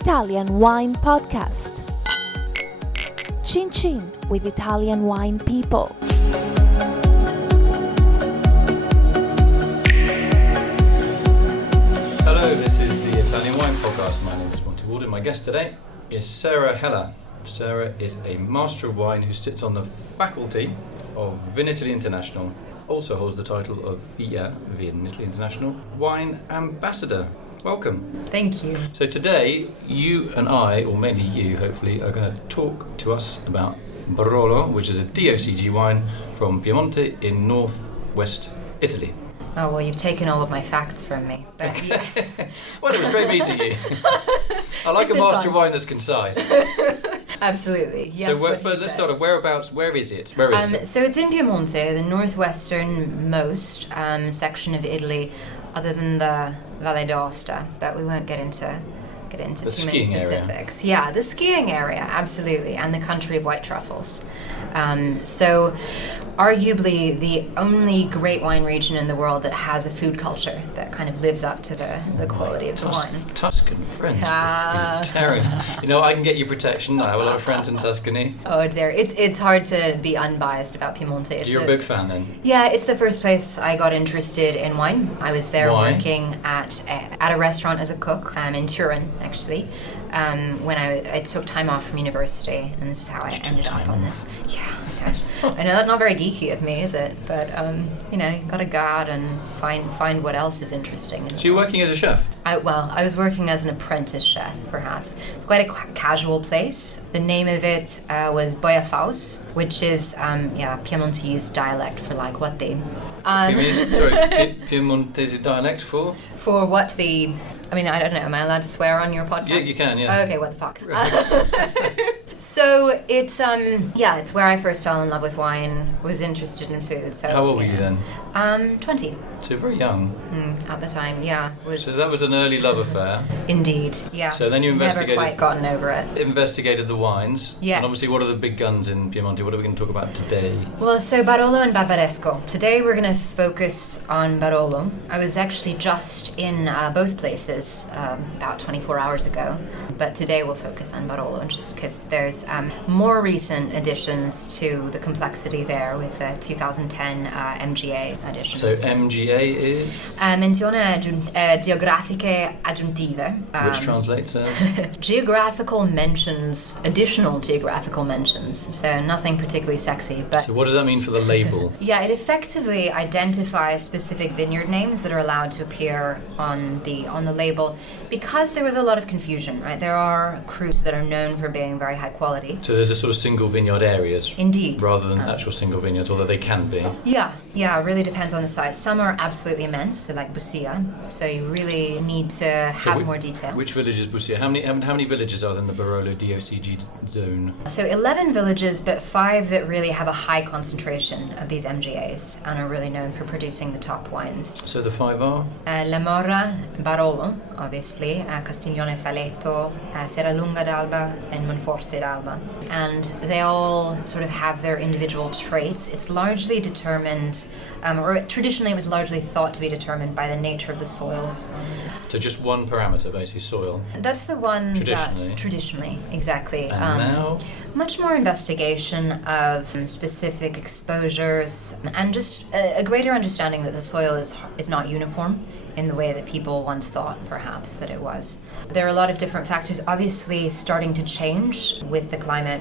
Italian Wine Podcast. Chin Chin with Italian wine people. Hello, this is the Italian Wine Podcast. My name is Monty Waldin. My guest today is Sarah Heller. Sarah is a Master of Wine who sits on the faculty of Vinitaly International, also holds the title of Vinitaly International Wine Ambassador. Welcome. Thank you. So today, you and I, or mainly you, hopefully, are going to talk to us about Barolo, which is a DOCG wine from Piemonte in northwest Italy. Oh, well, you've taken all of my facts from me. But yes. Well, it was great meeting you. I like a master of wine that's concise. Absolutely. Yes. So let's start off. Whereabouts? Where is it? Where is it? So it's in Piemonte, the northwestern-most section of Italy, other than the Valle d'Aosta. But we won't get into too many specifics. Area. Yeah, the skiing area, absolutely, and the country of white truffles. So arguably the only great wine region in the world that has a food culture that kind of lives up to the quality of the wine. Tuscan French. You know, I can get you protection. I have a lot of friends in Tuscany. Oh dear, it's hard to be unbiased about Piemonte. You're a big fan then? Yeah, it's the first place I got interested in wine. I was there working at a restaurant as a cook in Turin, actually, when I took time off from university, and this is how I ended up on this. Yeah, I know that's not very geeky of me, is it? But you gotta go out and find what else is interesting. So you're working as a chef? I was working as an apprentice chef, perhaps. It's quite a casual place. The name of it was Boia Faus, which is Piemontese dialect for like what the Piemontese dialect for? For what the... I mean, I don't know. Am I allowed to swear on your podcast? Yeah, you can, yeah. Okay, what the fuck? So it's it's where I first fell in love with wine, was interested in food. So how old were you then? 20. So very young. At the time, yeah. So that was an early love affair. Indeed, yeah. So then you investigated... Never quite gotten over it. Investigated the wines. Yes. And obviously, what are the big guns in Piemonte? What are we going to talk about today? Well, so Barolo and Barbaresco. Today we're going to focus on Barolo. I was actually just in both places about 24 hours ago. But today we'll focus on Barolo, just because there's more recent additions to the complexity there with the 2010 MGA additions. So MGA is? Menzione geografiche aggiuntive. Which translates as? Geographical mentions, additional geographical mentions. So nothing particularly sexy. But so what does that mean for the label? Yeah, it effectively identifies specific vineyard names that are allowed to appear on the label, because there was a lot of confusion, right? There are crus that are known for being very high quality. So there's a sort of single vineyard areas. Indeed. Rather than actual single vineyards, although they can be. Yeah, it really depends on the size. Some are absolutely immense, so like Busi, so you really need to have more detail. Which village is Busi? How many villages are there in the Barolo DOCG zone? So 11 villages, but 5 that really have a high concentration of these MGAs and are really known for producing the top wines. So the 5 are? La Morra, Barolo, obviously, Castiglione Faletto, Serralunga d'Alba, and Monforte d'Alba. And they all sort of have their individual traits. It's largely determined, or traditionally it was largely thought to be determined by the nature of the soils. So just one parameter, basically, soil. That's the one traditionally. Traditionally, exactly. And now? Much more investigation of specific exposures and just a greater understanding that the soil is not uniform in the way that people once thought, perhaps, that it was. There are a lot of different factors, obviously starting to change with the climate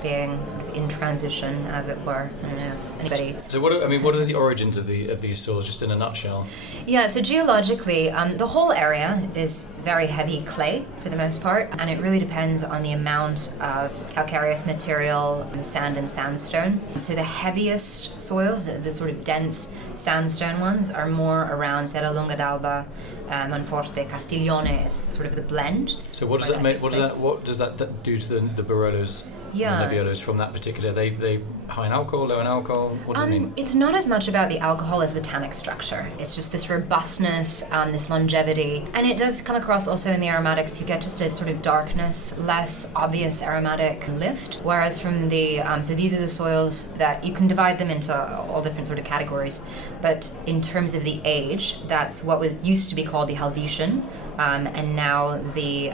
being in transition, as it were. I don't know if anybody... So what are the origins of these soils, just in a nutshell? Yeah, so geologically, the whole area is very heavy clay for the most part, and it really depends on the amount of calcareous material, sand and sandstone. So the heaviest soils, the sort of dense sandstone ones, are more around Serralunga d'Alba, Monforte, Castiglione is sort of the blend. So what does that make? What does that do to the Barolos? Yeah. The Nebbiolos from that particular, they high in alcohol, low in alcohol? What does it mean? It's not as much about the alcohol as the tannic structure. It's just this robustness, this longevity. And it does come across also in the aromatics. You get just a sort of darkness, less obvious aromatic lift. Whereas from the, so these are the soils that you can divide them into all different sort of categories. But in terms of the age, that's what used to be called the Helvetian, and now the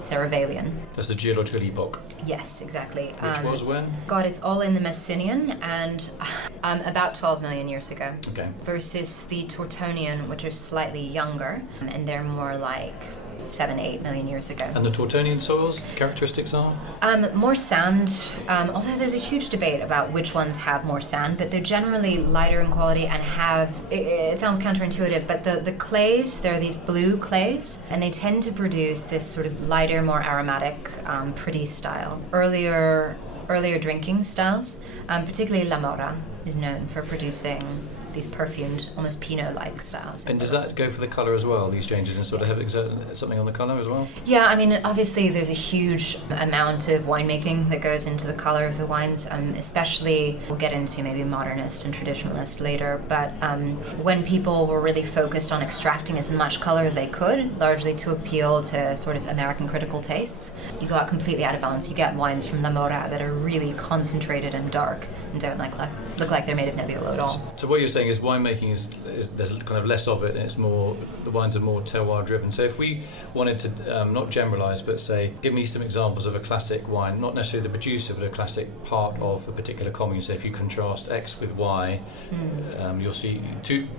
Ceravalian. That's the geological epoch. Yes, exactly. Which was when? God, it's all in the Messinian and about 12 million years ago. Okay. Versus the Tortonian, which are slightly younger, and they're more like 7-8 million years ago. And the Tortonian soils, characteristics are? More sand, although there's a huge debate about which ones have more sand, but they're generally lighter in quality and have, it sounds counterintuitive, but the clays, they're these blue clays, and they tend to produce this sort of lighter, more aromatic, pretty style. Earlier drinking styles, particularly La Mora is known for producing these perfumed, almost Pinot-like styles. And does that go for the colour as well, these changes, and sort of have something on the colour as well? Yeah, I mean, obviously there's a huge amount of winemaking that goes into the colour of the wines, especially, we'll get into maybe modernist and traditionalist later, but when people were really focused on extracting as much colour as they could, largely to appeal to sort of American critical tastes, you got completely out of balance. You get wines from La Mora that are really concentrated and dark and don't look like they're made of Nebbiolo at all. So what you're saying is winemaking is there's kind of less of it, and it's more, the wines are more terroir driven. So if we wanted to not generalise, but say, give me some examples of a classic wine, not necessarily the producer, but a classic part of a particular commune. So if you contrast X with Y, you'll see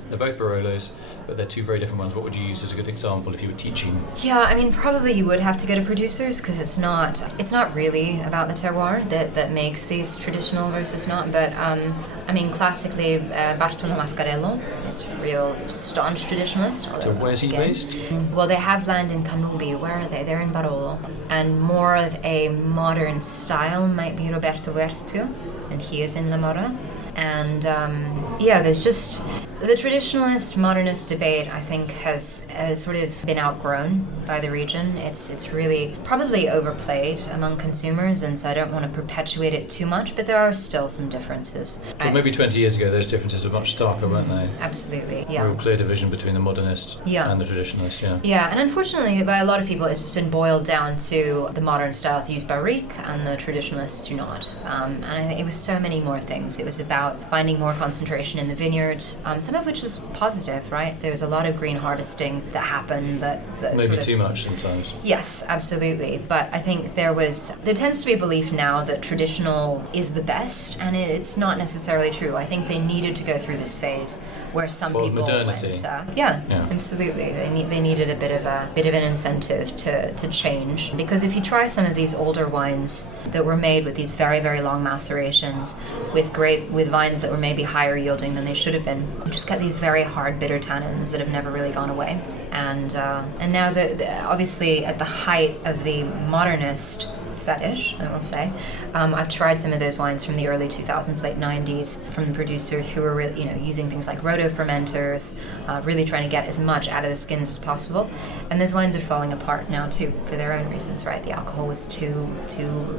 they're both Barolos, but they're two very different ones. What would you use as a good example if you were teaching? Yeah, I mean, probably you would have to go to producers, because it's not really about the terroir that makes these traditional versus not. But I mean, classically, Bartolo Mascarello is a real staunch traditionalist. So where's he based? Well, they have land in Canubi. Where are they? They're in Barolo. And more of a modern style might be Roberto Vertio, and he is in La Mora. And there's just the traditionalist modernist debate, I think, has sort of been outgrown by the region. It's really probably overplayed among consumers, and so I don't want to perpetuate it too much, but there are still some differences. Well, maybe 20 years ago those differences were much starker, weren't they? Absolutely, yeah. Real clear division between the modernist and the traditionalist, yeah. Yeah, and unfortunately by a lot of people it's just been boiled down to the modern styles use barrique and the traditionalists do not. And I think it was so many more things. It was about finding more concentration in the vineyard, some of which was positive, right? There was a lot of green harvesting that happened that maybe too much sometimes. Yes, absolutely. But I think there tends to be a belief now that traditional is the best, and it's not necessarily true. I think they needed to go through this phase where some people modernity. went. Absolutely. They needed a bit of an incentive to change, because if you try some of these older wines that were made with these very, very long macerations with vines that were maybe higher yielding than they should have been, you just get these very hard bitter tannins that have never really gone away. And now obviously at the height of the modernist fetish, I will say, I've tried some of those wines from the early 2000s, late 90s, from the producers who were really, using things like roto fermenters, really trying to get as much out of the skins as possible. And those wines are falling apart now too, for their own reasons, right? The alcohol was too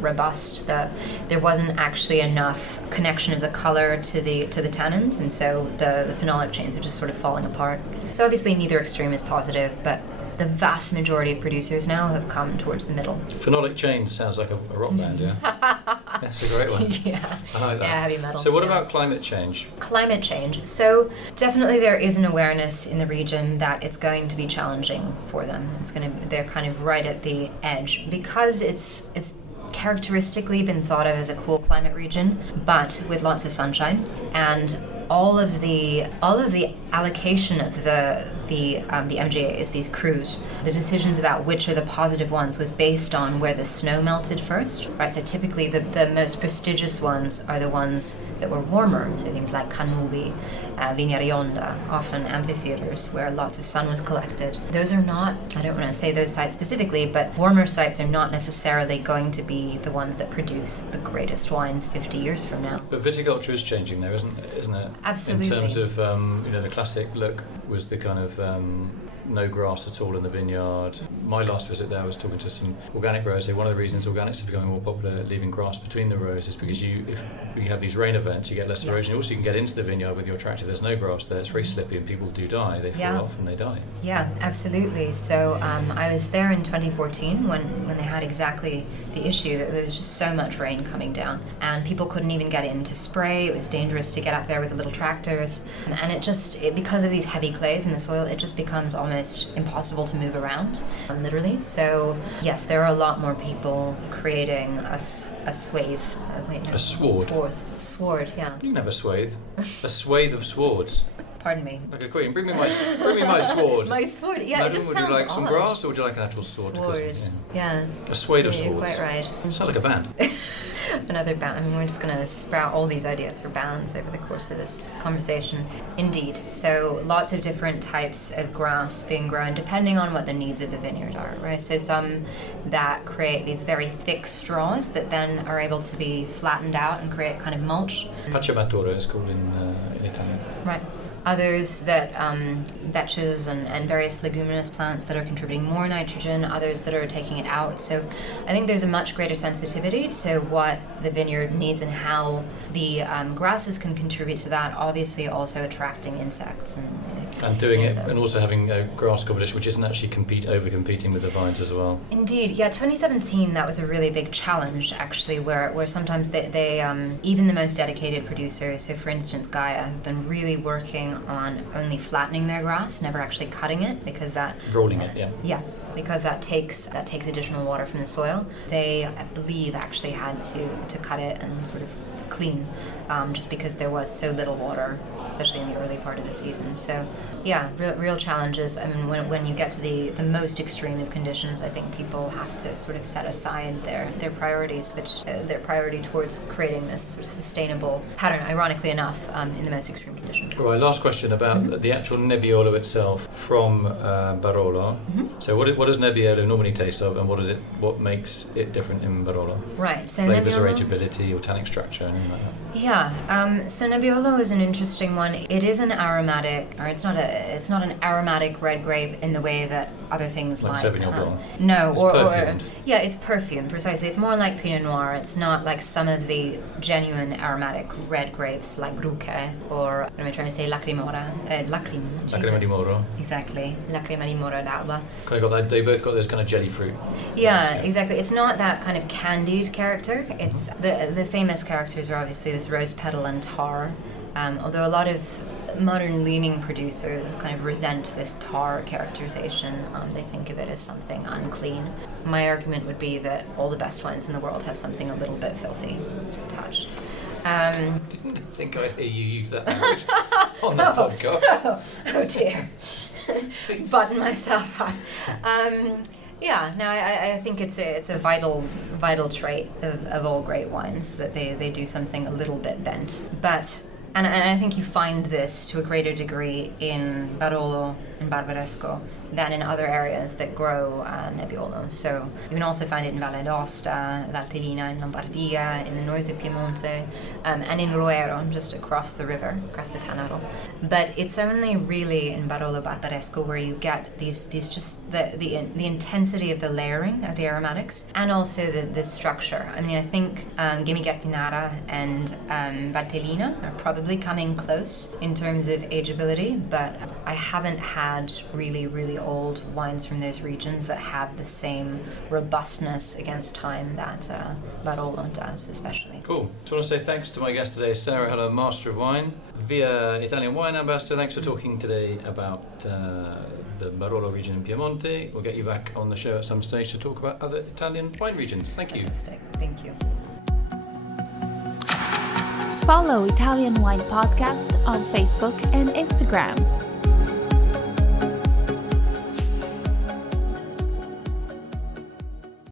robust. There wasn't actually enough connection of the color to the tannins, and so the phenolic chains are just sort of falling apart. So obviously neither extreme is positive, but the vast majority of producers now have come towards the middle. Phenolic chains sounds like a rock band, yeah? That's a great one. Yeah. I like that. Yeah, heavy metal. So what about climate change? Climate change. So definitely there is an awareness in the region that it's going to be challenging for them. They're kind of right at the edge, because it's characteristically been thought of as a cool climate region, but with lots of sunshine, and all of the allocation of the MGA is these crews. The decisions about which are the positive ones was based on where the snow melted first, right? So typically the most prestigious ones are the ones that were warmer, so things like Canubi, Vigna Rionda, often amphitheaters where lots of sun was collected. Those are not, I don't want to say those sites specifically, but warmer sites are not necessarily going to be the ones that produce the greatest wines 50 years from now. But viticulture is changing there, isn't it? Absolutely. In terms of, the classic look was the kind of no grass at all in the vineyard. My last visit there, I was talking to some organic growers. One of the reasons organics are becoming more popular, leaving grass between the rows, is because if you have these rain events, you get less erosion. Also, you can get into the vineyard with your tractor. There's no grass there. It's very slippy, and people do die. They fall off and they die. Yeah, absolutely. So I was there in 2014 when they had exactly the issue that there was just so much rain coming down, and people couldn't even get in to spray. It was dangerous to get up there with the little tractors, and it because of these heavy clays in the soil, it just becomes almost almost impossible to move around, literally. So yes, there are a lot more people creating a swathe. A sward? Sward, yeah. You can have a swathe. A swathe of swords. Pardon me. Like a queen. Bring me my sword. My sword, yeah. Madam, it just would sounds you like some odd. grass or would you like an actual sword? Sword, yeah. A swathe of Yeah, swords. you're quite right. Sounds like a band. Another band. I mean, we're just going to sprout all these ideas for bands over the course of this conversation. Indeed. So lots of different types of grass being grown depending on what the needs of the vineyard are, right? So some that create these very thick straws that then are able to be flattened out and create kind of mulch. Pacciamatura is called in Italian. Right. Others that vetches and various leguminous plants that are contributing more nitrogen, others that are taking it out. So I think there's a much greater sensitivity to what the vineyard needs and how the grasses can contribute to that, obviously also attracting insects. And doing it, and also having a grass competition, which isn't actually over-competing with the vines as well. Indeed, yeah. 2017, that was a really big challenge, actually, where sometimes they even the most dedicated producers, so for instance, Gaia, have been really working on only flattening their grass, never actually cutting it, because that rolling it, yeah. Yeah, because that takes additional water from the soil. They, I believe, actually had to cut it and sort of clean, just because there was so little water, especially in the early part of the season. So yeah, real challenges. I mean, when you get to the most extreme of conditions, I think people have to sort of set aside their priorities, which their priority towards creating this sort of sustainable pattern, ironically enough, in the most extreme conditions. All right, last question about the actual Nebbiolo itself from Barolo. So what does Nebbiolo normally taste of, and what makes it different in Barolo? Right, so Flavors or Nebbiolo, ageability or tannic structure, anything like that? yeah, so Nebbiolo is an interesting one. It is an aromatic, or it's not an aromatic red grape in the way that other things Like like Sauvignon Blanc. no, It's or perfumed. yeah, it's perfumed precisely. It's more like Pinot Noir. It's not like some of the genuine aromatic red grapes like Grucche or what am I trying to say, Lacrima Lacrima di Moro. Exactly, Lacrima di Moro d'Alba. Kind of got that. They both got those kind of jelly fruit. Yeah, exactly. It's not that kind of candied character. It's the famous characters are obviously this rose petal and tar. Although a lot of modern leaning producers kind of resent this tar characterization. They think of it as something unclean. My argument would be that all the best wines in the world have something a little bit filthy to touch. Didn't think I'd hear you use that language on the podcast. Oh dear. Button myself up. Yeah, no, I think it's a vital trait of all great wines that they do something a little bit bent. But and I think you find this to a greater degree in Barolo and Barbaresco than in other areas that grow Nebbiolo. So you can also find it in Valle d'Aosta, Valtellina in Lombardia, in the north of Piemonte, and in Roero, just across the river, across the Tanaro. But it's only really in Barolo Barbaresco where you get these just the intensity of the layering of the aromatics and also the structure. I mean, I think Gemi Gattinara and Valtellina are probably coming close in terms of ageability, but I haven't had really old wines from those regions that have the same robustness against time that Barolo does, especially. Cool. So I want to say thanks to my guest today, Sarah Heller, Master of Wine, via Italian Wine Ambassador. Thanks for talking today about the Barolo region in Piemonte. We'll get you back on the show at some stage to talk about other Italian wine regions. Thank you. Fantastic. Thank you. Follow Italian Wine Podcast on Facebook and Instagram.